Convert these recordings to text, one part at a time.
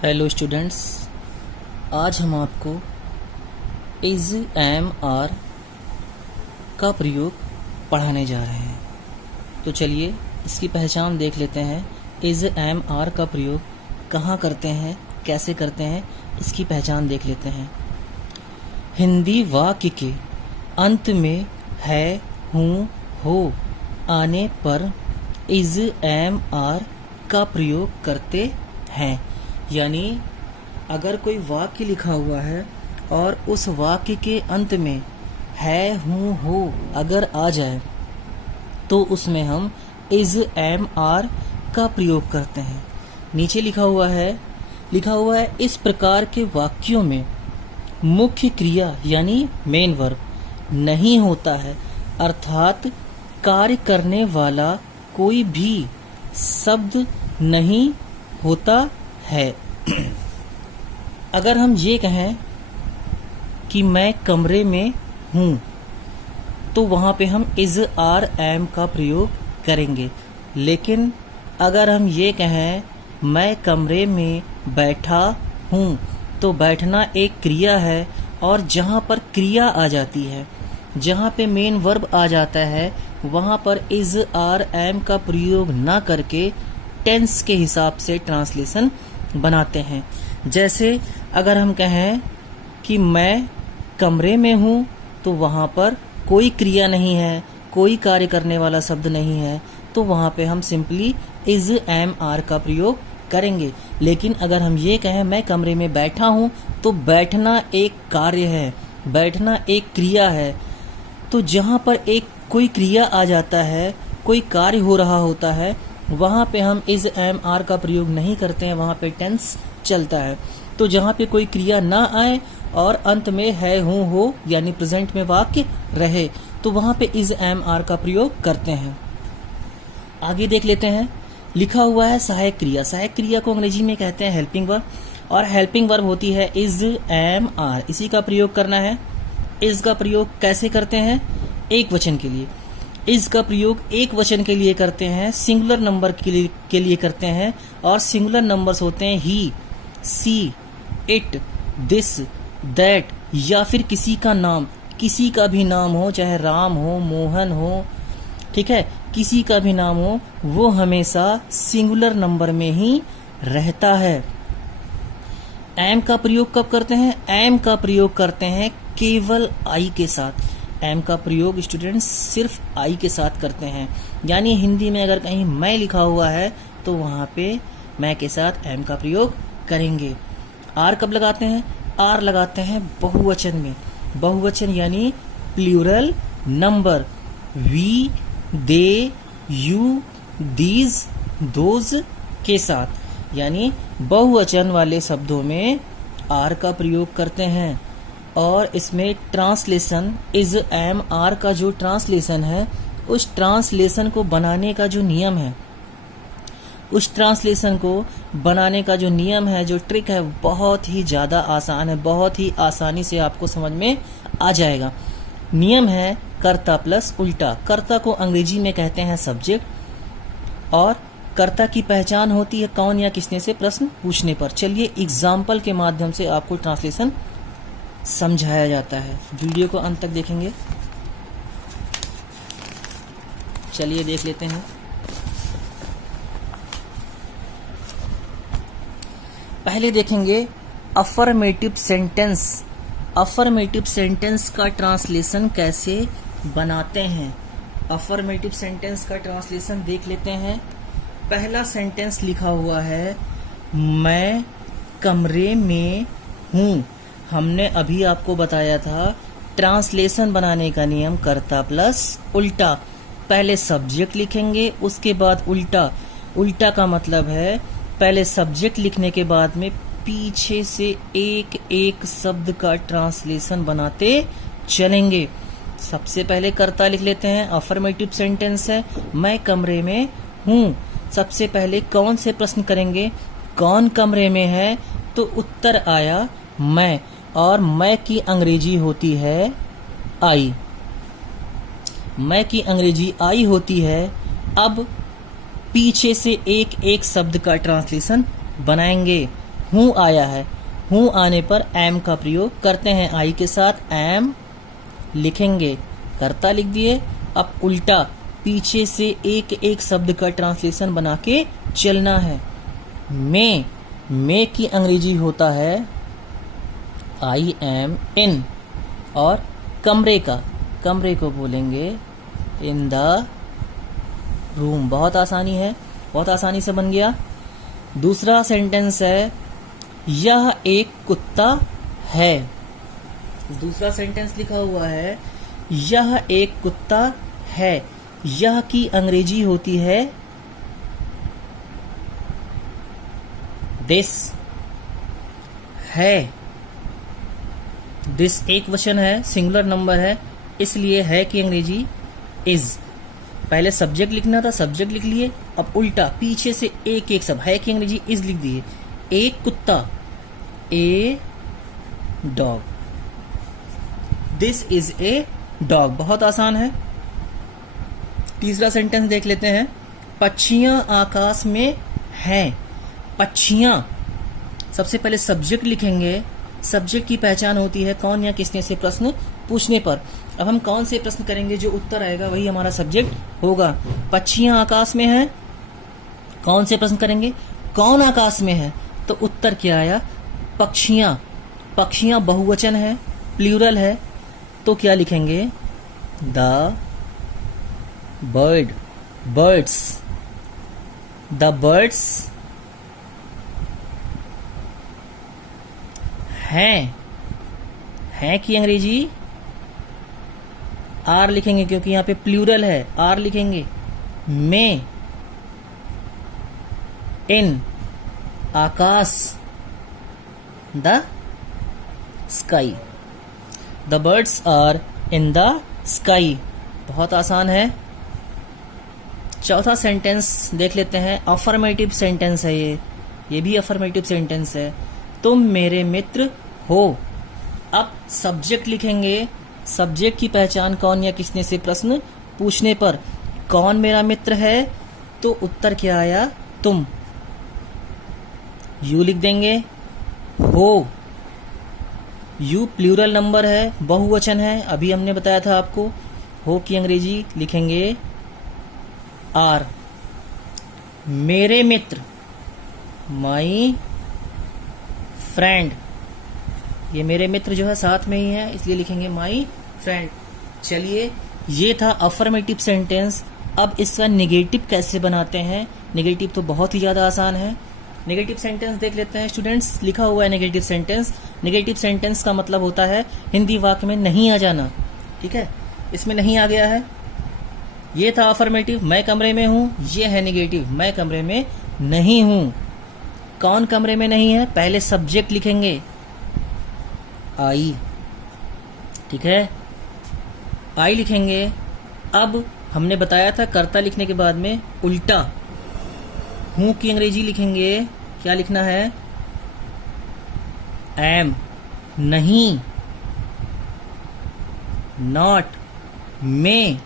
Hello students, आज हम आपको इज एम आर का प्रयोग पढ़ाने जा रहे हैं। तो चलिए इसकी पहचान देख लेते हैं। इज एम आर का प्रयोग कहाँ करते हैं, कैसे करते हैं, इसकी पहचान देख लेते हैं। हिंदी वाक्य के अंत में है, हूँ, हो आने पर इज एम आर का प्रयोग करते हैं। यानी अगर कोई वाक्य लिखा हुआ है और उस वाक्य के अंत में है, हूँ, हो अगर आ जाए तो उसमें हम इज एम आर का प्रयोग करते हैं। नीचे लिखा हुआ है इस प्रकार के वाक्यों में मुख्य क्रिया यानी मेन वर्ब नहीं होता है, अर्थात कार्य करने वाला कोई भी शब्द नहीं होता है। अगर हम ये कहें कि मैं कमरे में हूँ तो वहाँ पे हम इज आर एम का प्रयोग करेंगे। लेकिन अगर हम ये कहें मैं कमरे में बैठा हूँ तो बैठना एक क्रिया है, और जहाँ पर क्रिया आ जाती है, जहाँ पे मेन वर्ब आ जाता है, वहाँ पर इज आर एम का प्रयोग ना करके टेंस के हिसाब से ट्रांसलेशन बनाते हैं। जैसे अगर हम कहें कि मैं कमरे में हूँ तो वहाँ पर कोई क्रिया नहीं है, कोई कार्य करने वाला शब्द नहीं है, तो वहाँ पे हम सिंपली इज एम आर का प्रयोग करेंगे। लेकिन अगर हम ये कहें मैं कमरे में बैठा हूँ तो बैठना एक कार्य है, बैठना एक क्रिया है। तो जहाँ पर एक कोई क्रिया आ जाता है, कोई कार्य हो रहा होता है, वहाँ पे हम इज एम आर का प्रयोग नहीं करते हैं, वहाँ पे टेंस चलता है। तो जहाँ पे कोई क्रिया ना आए और अंत में है, हूँ, हो यानी प्रेजेंट में वाक्य रहे, तो वहाँ पे इज एम आर का प्रयोग करते हैं। आगे देख लेते हैं। लिखा हुआ है सहायक क्रिया। सहायक क्रिया को अंग्रेजी में कहते हैं हेल्पिंग वर्ब, और हेल्पिंग वर्ब होती है इज एम आर। इसी का प्रयोग करना है। इस का प्रयोग कैसे करते हैं? एक वचन के लिए। इस का प्रयोग एक वचन के लिए करते हैं, सिंगुलर नंबर के लिए करते हैं, और सिंगुलर नंबर्स होते हैं ही, सी, इट, दिस, दैट, या फिर किसी का नाम, किसी का भी नाम हो, चाहे राम हो, मोहन हो, ठीक है, किसी का भी नाम हो, वो हमेशा सिंगुलर नंबर में ही रहता है। एम का प्रयोग कब करते हैं? एम का प्रयोग करते हैं केवल आई के साथ। एम का प्रयोग स्टूडेंट्स सिर्फ आई के साथ करते हैं। यानी हिंदी में अगर कहीं मैं लिखा हुआ है तो वहाँ पे मैं के साथ एम का प्रयोग करेंगे। आर कब लगाते हैं? आर लगाते हैं बहुवचन में। बहुवचन यानी plural number, we, they, you, these, those के साथ। यानी बहुवचन वाले शब्दों में आर का प्रयोग करते हैं। और इसमें ट्रांसलेशन इज एम आर का जो ट्रांसलेशन है, उस ट्रांसलेशन को बनाने का जो नियम है, उस ट्रांसलेशन को बनाने का जो नियम है, जो ट्रिक है, बहुत ही ज़्यादा आसान है, बहुत ही आसानी से आपको समझ में आ जाएगा। नियम है कर्ता प्लस उल्टा। कर्ता को अंग्रेजी में कहते हैं सब्जेक्ट, और कर्ता की पहचान होती है कौन या किसने से प्रश्न पूछने पर। चलिए एग्जाम्पल के माध्यम से आपको ट्रांसलेशन समझाया जाता है। वीडियो को अंत तक देखेंगे। चलिए देख लेते हैं। पहले देखेंगे अफर्मेटिव सेंटेंस। अफर्मेटिव सेंटेंस का ट्रांसलेशन कैसे बनाते हैं। अफर्मेटिव सेंटेंस का ट्रांसलेशन देख लेते हैं। पहला सेंटेंस लिखा हुआ है मैं कमरे में हूँ। हमने अभी आपको बताया था ट्रांसलेशन बनाने का नियम कर्ता प्लस उल्टा। पहले सब्जेक्ट लिखेंगे, उसके बाद उल्टा। उल्टा का मतलब है पहले सब्जेक्ट लिखने के बाद में पीछे से एक एक शब्द का ट्रांसलेशन बनाते चलेंगे। सबसे पहले कर्ता लिख लेते हैं। अफर्मेटिव सेंटेंस है मैं कमरे में हूँ। सबसे पहले कौन से प्रश्न करेंगे? कौन कमरे में है? तो उत्तर आया मैं, और मैं की अंग्रेजी होती है आई। मैं की अंग्रेजी आई होती है। अब पीछे से एक एक शब्द का ट्रांसलेशन बनाएंगे। हूँ आया है, हूँ आने पर एम का प्रयोग करते हैं। आई के साथ एम लिखेंगे, कर्ता लिख दिए। अब उल्टा पीछे से एक एक शब्द का ट्रांसलेशन बना के चलना है। मे की अंग्रेजी होता है आई एम इन, और कमरे को बोलेंगे इन द रूम। बहुत आसानी है, बहुत आसानी से बन गया। दूसरा सेंटेंस है यह एक कुत्ता है। दूसरा सेंटेंस लिखा हुआ है यह एक कुत्ता है। यह की अंग्रेजी होती है दिस है। दिस एक वचन है, सिंगुलर नंबर है, इसलिए है की अंग्रेजी इज। पहले सब्जेक्ट लिखना था, सब्जेक्ट लिख लिए। अब उल्टा पीछे से एक एक शब्द, है की अंग्रेजी इज लिख दिए। एक कुत्ता, a dog, this is a dog. बहुत आसान है। तीसरा सेंटेंस देख लेते हैं। पक्षियां आकाश में हैं। पक्षियां, सबसे पहले सब्जेक्ट लिखेंगे। सब्जेक्ट की पहचान होती है कौन या किसने से प्रश्न पूछने पर। अब हम कौन से प्रश्न करेंगे, जो उत्तर आएगा वही हमारा सब्जेक्ट होगा। पक्षियां आकाश में हैं, कौन से प्रश्न करेंगे, कौन आकाश में है, तो उत्तर क्या आया, पक्षियां। पक्षियां बहुवचन है, प्लूरल है, तो क्या लिखेंगे, द बर्ड्स। द बर्ड्स हैं की अंग्रेजी आर लिखेंगे, क्योंकि यहां पे प्लूरल है, आर लिखेंगे। में, इन आकाश, the sky. The birds are in the sky. बहुत आसान है। चौथा सेंटेंस देख लेते हैं। अफर्मेटिव सेंटेंस है ये भी अफर्मेटिव सेंटेंस है। तुम मेरे मित्र हो। अब सब्जेक्ट लिखेंगे। सब्जेक्ट की पहचान कौन या किसने से प्रश्न पूछने पर। कौन मेरा मित्र है, तो उत्तर क्या आया, तुम। यू लिख देंगे। हो, यू प्लूरल नंबर है, बहुवचन है, अभी हमने बताया था आपको। हो की अंग्रेजी लिखेंगे आर। मेरे मित्र, माई फ्रेंड, ये मेरे मित्र जो है साथ में ही है, इसलिए लिखेंगे माई फ्रेंड। चलिए, ये था अफर्मेटिव सेंटेंस। अब इसका नेगेटिव कैसे बनाते हैं। नेगेटिव तो बहुत ही ज्यादा आसान है। नेगेटिव सेंटेंस देख लेते हैं स्टूडेंट्स। लिखा हुआ है नेगेटिव सेंटेंस। नेगेटिव सेंटेंस का मतलब होता है हिंदी वाक्य में नहीं आ जाना। ठीक है, इसमें नहीं आ गया है। ये था अफर्मेटिव, मैं कमरे में हूं। ये है नेगेटिव, मैं कमरे में नहीं हूं। कौन कमरे में नहीं है, पहले सब्जेक्ट लिखेंगे आई। ठीक है, आई लिखेंगे। अब हमने बताया था कर्ता लिखने के बाद में उल्टा हूं की अंग्रेजी लिखेंगे। क्या लिखना है, एम, नहीं, नॉट, मे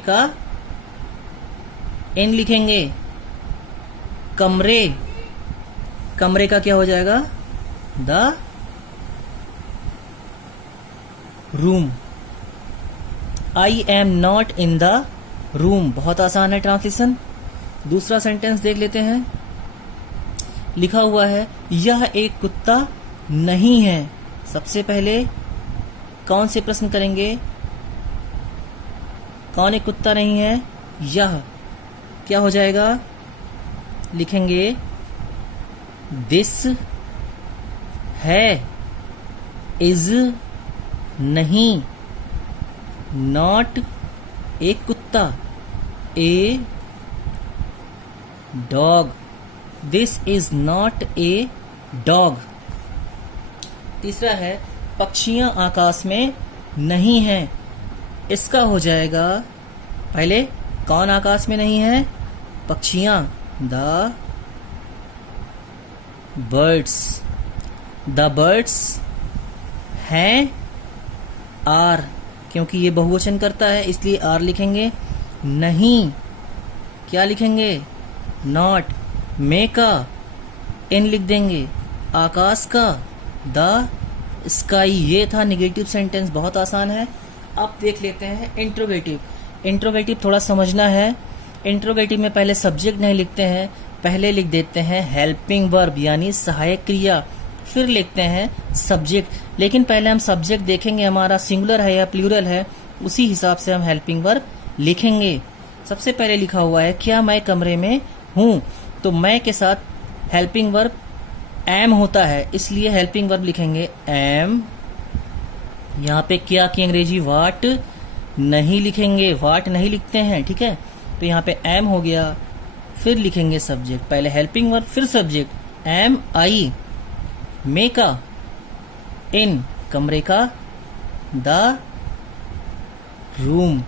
का इन लिखेंगे। कमरे का क्या हो जाएगा, the room. I am not in the room. बहुत आसान है ट्रांसलेशन। दूसरा सेंटेंस देख लेते हैं। लिखा हुआ है यह एक कुत्ता नहीं है। सबसे पहले कौन से प्रश्न करेंगे, कौन एक कुत्ता नहीं है, यह क्या हो जाएगा, लिखेंगे दिस है, इज नहीं, नॉट एक कुत्ता, a dog, this is not a dog. तीसरा है पक्षियां आकाश में नहीं हैं। इसका हो जाएगा, पहले कौन आकाश में नहीं है, पक्षियां, द बर्ड्स हैं, आर, क्योंकि ये बहुवचन करता है इसलिए आर लिखेंगे। नहीं क्या लिखेंगे, नॉट, मे का इन लिख देंगे। आकाश का, द स्काई। ये था निगेटिव सेंटेंस, बहुत आसान है। अब देख लेते हैं इंट्रोगेटिव। इंट्रोगेटिव थोड़ा समझना है। इंट्रोगेटिव में पहले सब्जेक्ट नहीं लिखते हैं, पहले लिख देते हैं हेल्पिंग वर्ब यानी सहायक क्रिया, फिर लिखते हैं सब्जेक्ट। लेकिन पहले हम सब्जेक्ट देखेंगे हमारा सिंगुलर है या प्लूरल है, उसी हिसाब से हम हेल्पिंग वर्ब लिखेंगे। सबसे पहले लिखा हुआ है क्या मैं कमरे में हूं, तो मैं के साथ हेल्पिंग वर्ब एम होता है, इसलिए हेल्पिंग वर्ब लिखेंगे एम। यहाँ पे क्या की अंग्रेजी वाट नहीं लिखेंगे, वाट नहीं लिखते हैं, ठीक है। तो यहाँ पे एम हो गया, फिर लिखेंगे सब्जेक्ट, पहले हेल्पिंग वर्ब फिर सब्जेक्ट। एम आई, मे का, इन कमरे का, द रूम।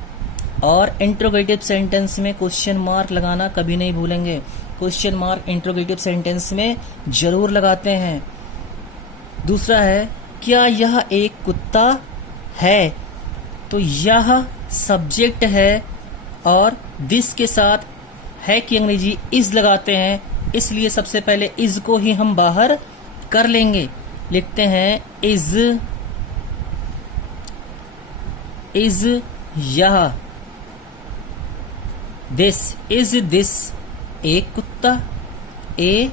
और इंट्रोगेटिव सेंटेंस में क्वेश्चन मार्क लगाना कभी नहीं भूलेंगे। क्वेश्चन मार्क इंट्रोगेटिव सेंटेंस में जरूर लगाते हैं। दूसरा है क्या यह एक कुत्ता है, तो यह सब्जेक्ट है और दिस के साथ है की अंग्रेजी इज लगाते हैं, इसलिए सबसे पहले इज को ही हम बाहर कर लेंगे। लिखते हैं इज यह, दिस इज दिस एक कुत्ता, ए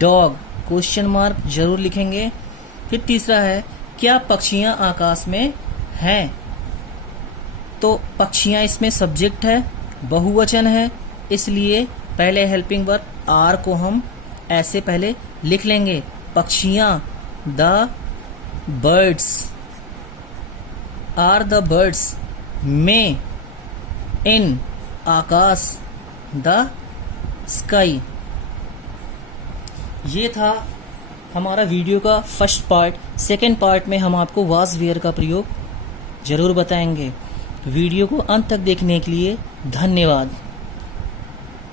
डॉग, क्वेश्चन मार्क जरूर लिखेंगे। फिर तीसरा है क्या पक्षियां आकाश में हैं, तो पक्षियां इसमें सब्जेक्ट है, बहुवचन है, इसलिए पहले हेल्पिंग वर्ब आर को हम ऐसे पहले लिख लेंगे, पक्षियां, the birds are the birds, में, इन आकाश, द स्काई। ये था हमारा वीडियो का फर्स्ट पार्ट। सेकेंड पार्ट में हम आपको वाज वेयर का प्रयोग जरूर बताएंगे। वीडियो को अंत तक देखने के लिए धन्यवाद।